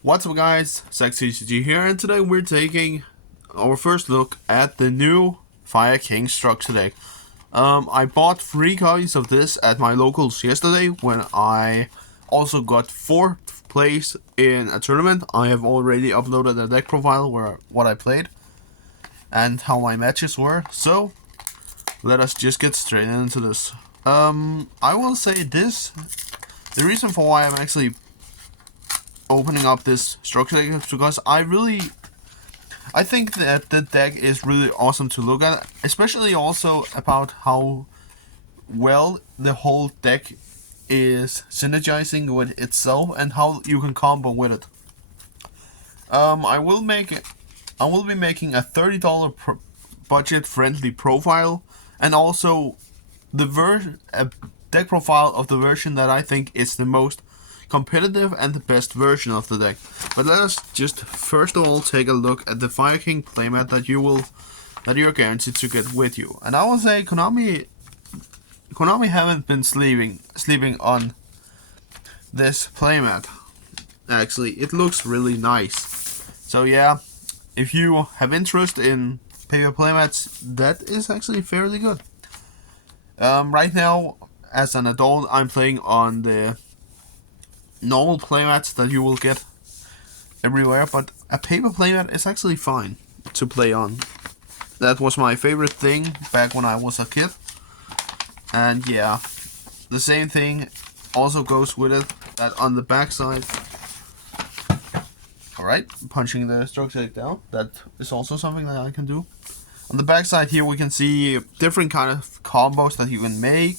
What's up guys, SexyCG here, and today we're taking our first look at the new Fire King structure deck. I bought 3 copies of this at my locals yesterday when I also got 4th place in a tournament. I have already uploaded a deck profile where what I played and how my matches were, so let us just get straight into this. I will say this, the reason for why I'm actually opening up this structure deck is because I think that the deck is really awesome to look at, especially also about how well the whole deck is synergizing with itself and how you can combo with it. I will be making a $30 budget friendly profile, and also a deck profile of the version that I think is the most competitive and the best version of the deck. But let us just first of all take a look at the Fire King playmat that you're guaranteed to get with you. And I will say Konami haven't been sleeping on this playmat. Actually, it looks really nice. So yeah, if you have interest in paper playmats, that is actually fairly good. Right now, as an adult, I'm playing on the normal playmats that you will get everywhere, but a paper playmat is actually fine to play on. That was my favorite thing back when I was a kid. And yeah, the same thing also goes with it, that on the back side. Alright, punching the structure deck down, that is also something that I can do. On the back side here we can see different kind of combos that you can make.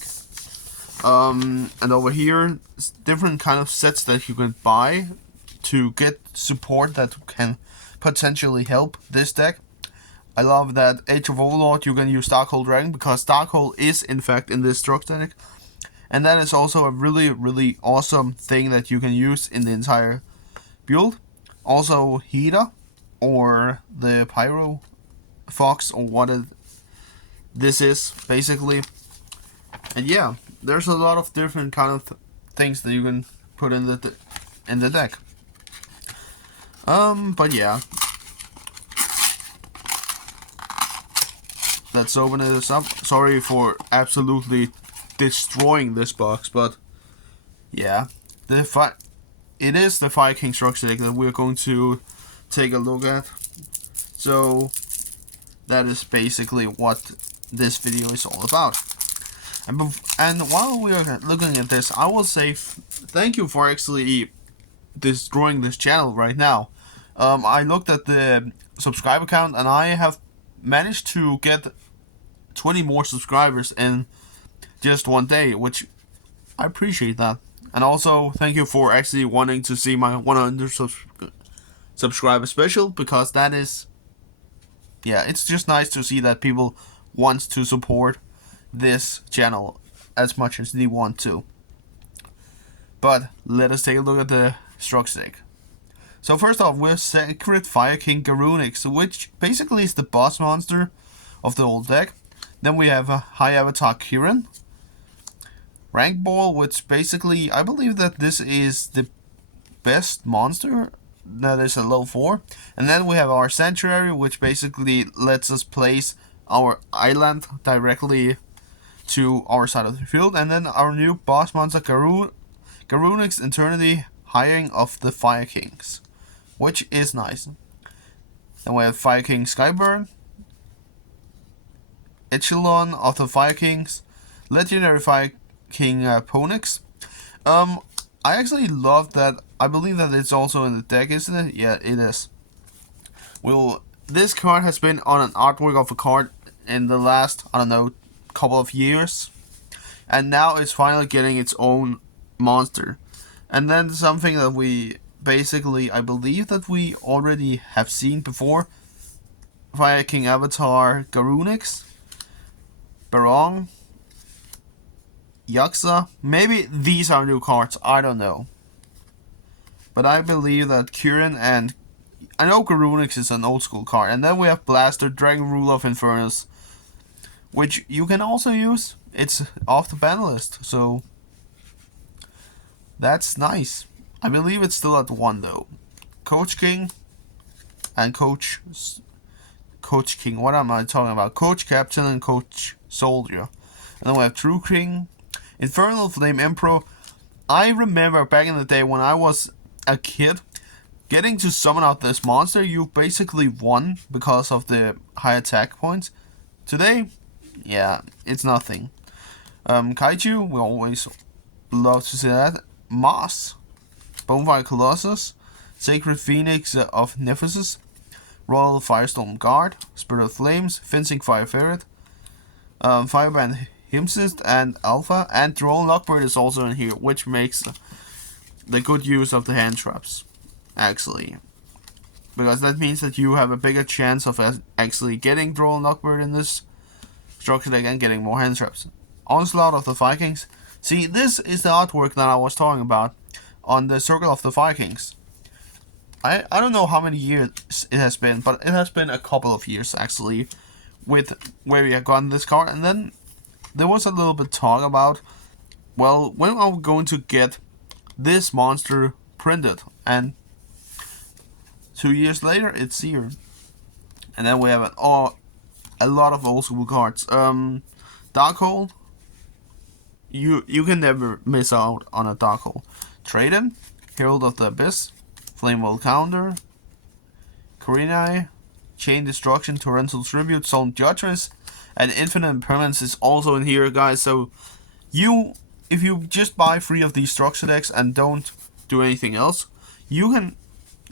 And over here, different kind of sets that you can buy to get support that can potentially help this deck. I love that Age of Overlord you can use Darkhold Dragon, because Darkhold is in fact in this structure deck. And that is also a really awesome thing that you can use in the entire build. Also Heater, or the Pyro Fox, or what this is basically. And yeah, there's a lot of different kind of things that you can put in the deck. But yeah, let's open this up. Sorry for absolutely destroying this box, but yeah, it is the Fire King structure deck that we're going to take a look at. So that is basically what this video is all about. And while we are looking at this, I will say thank you for actually destroying this channel right now. I looked at the subscriber count and I have managed to get 20 more subscribers in just one day, which I appreciate that. And also thank you for actually wanting to see my 100 subscriber special, because that is, yeah, it's just nice to see that people want to support this channel as much as they want to. But let us take a look at the structure deck. So first off, we're Sacred Fire King Garunix, which basically is the boss monster of the old deck. Then we have a High Avatar Kirin, Rank Ball, which basically, I believe that this is the best monster that is a low 4. And then we have our Sanctuary, which basically lets us place our island directly to our side of the field. And then our new boss monster, Garunix Eternity, Hiring of the Fire Kings, which is nice. Then we have Fire King Skyburn, Echelon of the Fire Kings, Legendary Fire King Ponix. I actually love that. I believe that it's also in the deck, isn't it? Yeah, it is. Well, this card has been on an artwork of a card in the last, I don't know, couple of years, and now it's finally getting its own monster. And then something that we basically, I believe that we already have seen before, Fire King Avatar Garunix, Barong, Yaksa. Maybe these are new cards, I don't know. But I believe that Kirin, and I know Garunix is an old school card. And then we have Blaster, Dragon Ruler of Infernus, which you can also use. It's off the ban list, so that's nice. I believe it's still at 1 though. Coach King and Coach King. What am I talking about? Coach Captain and Coach Soldier. And then we have True King, Infernal Flame Emperor. I remember back in the day when I was a kid, getting to summon out this monster, you basically won because of the high attack points. Today, yeah, it's nothing. Kaiju, we always love to see that. Moss, Bonefire Colossus, Sacred Phoenix of Nephesis, Royal Firestorm Guard, Spirit of Flames, Fencing Fire Ferret, Firebrand Himsist, and Alpha, and Drone Lockbird is also in here, which makes the good use of the hand traps, actually. Because that means that you have a bigger chance of actually getting Drone Lockbird in this structure deck and getting more hand traps. Onslaught of the Vikings. See, this is the artwork that I was talking about on the Circle of the Vikings. I don't know how many years it has been, but it has been a couple of years actually, with where we have gotten this card. And then there was a little bit talk about, well, when are we going to get this monster printed? And 2 years later, it's here. And then we have a lot of old school cards. Darkhold. You can never miss out on a Darkhold. Traden, Herald of the Abyss, Flamewell Counter, Korinai, Chain Destruction, Torrential Tribute, Solemn Judgment, and Infinite Impermanence is also in here, guys. So if you just buy 3 of these structure decks and don't do anything else, you can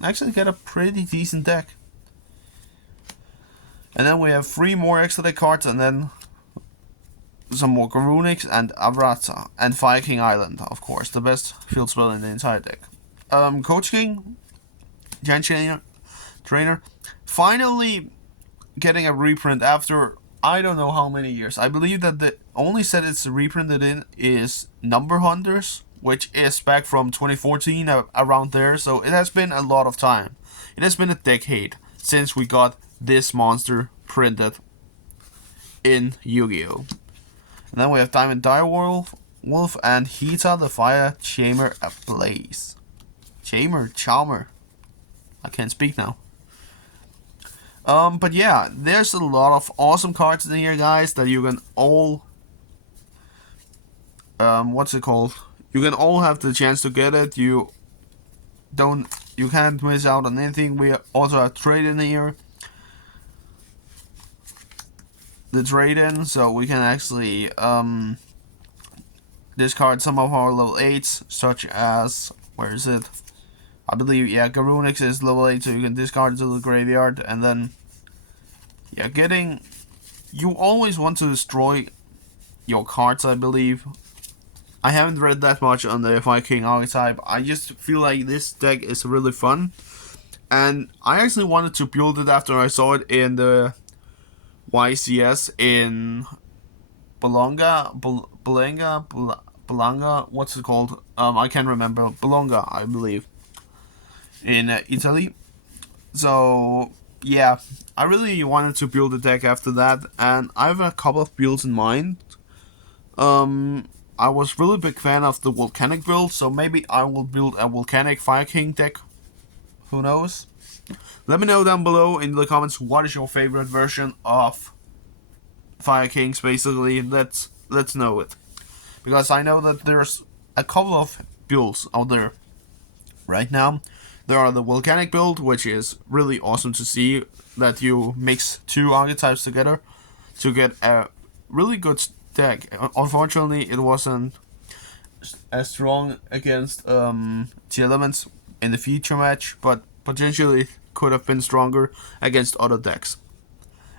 actually get a pretty decent deck. And then we have 3 more extra deck cards, and then some more Garunix and Avrata and Fire King Island, of course, the best field spell in the entire deck. Coach King, Giant Trainer, finally getting a reprint after I don't know how many years. I believe that the only set it's reprinted in is Number Hunters, which is back from 2014, around there, so it has been a lot of time. It has been a decade since we got this monster printed in Yu-Gi-Oh! And then we have Diamond Direwolf and Hita the Fire Chamber Ablaze. Charmer. I can't speak now. But yeah, there's a lot of awesome cards in here, guys, that you can all you can all have the chance to get it. You can't miss out on anything. We also have trade in here. The trade-in, so we can actually discard some of our level 8s, such as, where is it? I believe, yeah, Garunix is level 8, so you can discard it to the graveyard, and then, yeah, you always want to destroy your cards, I believe. I haven't read that much on the Viking archetype. I just feel like this deck is really fun, and I actually wanted to build it after I saw it in the YCS in Bologna, what's it called? I can't remember. Bologna, I believe, in Italy. So yeah, I really wanted to build a deck after that, and I have a couple of builds in mind. I was really big fan of the Volcanic build, so maybe I will build a Volcanic Fire King deck. Who knows? Let me know down below in the comments what is your favorite version of Fire Kings. Basically, let's know it, because I know that there's a couple of builds out there right now. There are the Volcanic build, which is really awesome to see that you mix 2 archetypes together to get a really good deck. Unfortunately, it wasn't as strong against the elements in the feature match, but potentially could have been stronger against other decks.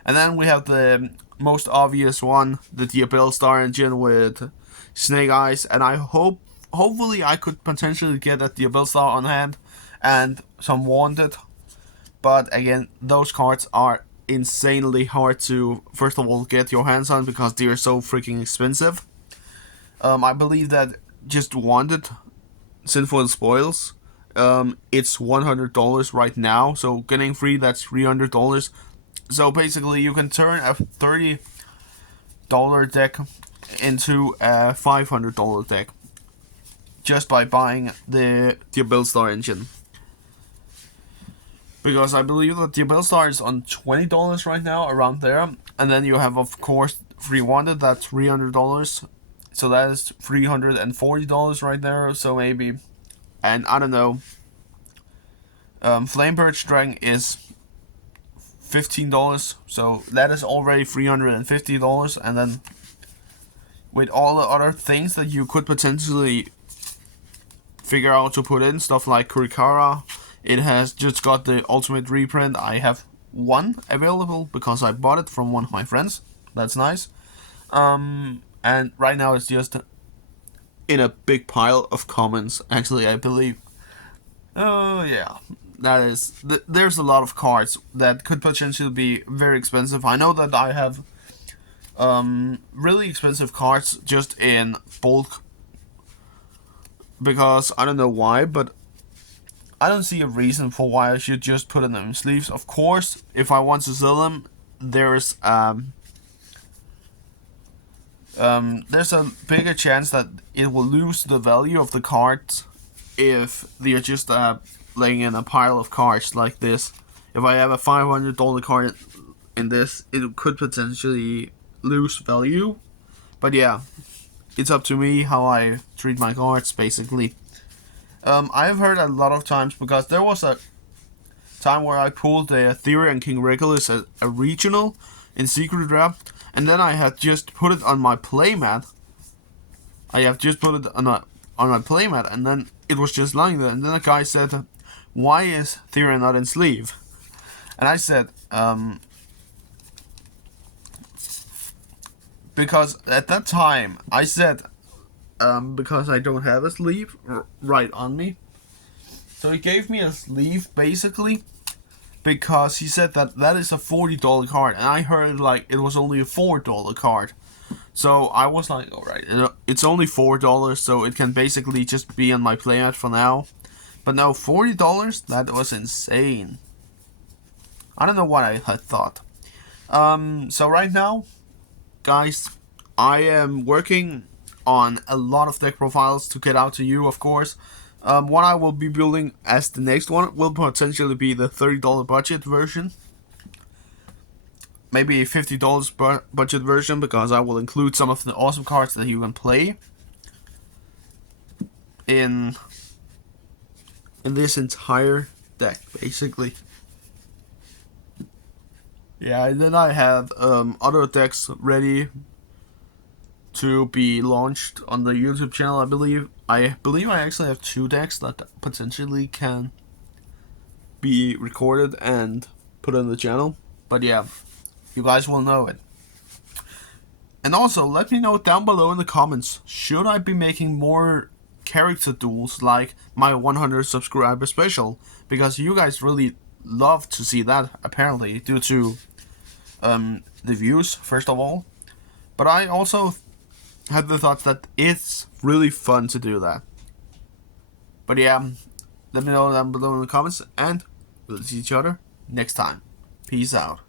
And then we have the most obvious one, the Diabell Star engine with Snake Eyes, and hopefully I could potentially get a Diabell Star on hand and some Wanted, but again, those cards are insanely hard to, first of all, get your hands on because they are so freaking expensive. I believe that just Wanted Sinful Spoils, it's $100 right now, so getting free, that's $300. So basically you can turn a $30 deck into a $500 deck just by buying the Diabell Star engine. because I believe that the build starts on $20 right now, around there, and then you have of course free wanted, that's $300, so that is $340 right there. So maybe, and I don't know. Flame Birch Dragon is $15, so that is already $350, and then with all the other things that you could potentially figure out to put in, stuff like Kurikara, it has just got the ultimate reprint. I have one available because I bought it from one of my friends. That's nice. And right now it's just in a big pile of comments. Actually, I believe. Oh yeah, that is. There's a lot of cards that could potentially be very expensive. I know that I have really expensive cards just in bulk, because I don't know why, but I don't see a reason for why I should just put them in sleeves. Of course, if I want to sell them, there's a bigger chance that it will lose the value of the cards if they're just laying in a pile of cards like this. If I have a $500 card in this, it could potentially lose value. But yeah, it's up to me how I treat my cards, basically. I've heard a lot of times, because there was a time where I pulled the Theory and King Regulus as a regional in Secret Draft, and then I had just put it on my playmat. I have just put it on my playmat, and then it was just lying there. And then a guy said, "Why is Theory not in sleeve?" And I said, because at that time I said, because I don't have a sleeve right on me. So he gave me a sleeve, basically, because he said that that is a $40 card, and I heard like it was only a $4 card. So I was like, alright, it's only $4, so it can basically just be on my playmat for now. But no, $40? That was insane. I don't know what I had thought. So right now, guys, I am working on a lot of deck profiles to get out to you, of course. What I will be building as the next one will potentially be the $30 budget version. Maybe a $50 budget version, because I will include some of the awesome cards that you can play in this entire deck, basically. Yeah, and then I have other decks ready to be launched on the YouTube channel. I believe I actually have 2 decks that potentially can be recorded and put on the channel. But yeah, you guys will know it. And also, let me know down below in the comments, should I be making more character duels like my 100 subscriber special? Because you guys really love to see that, apparently, due to the views, first of all. But I also had the thought that it's really fun to do that. But yeah, let me know down below in the comments, and we'll see each other next time. Peace out.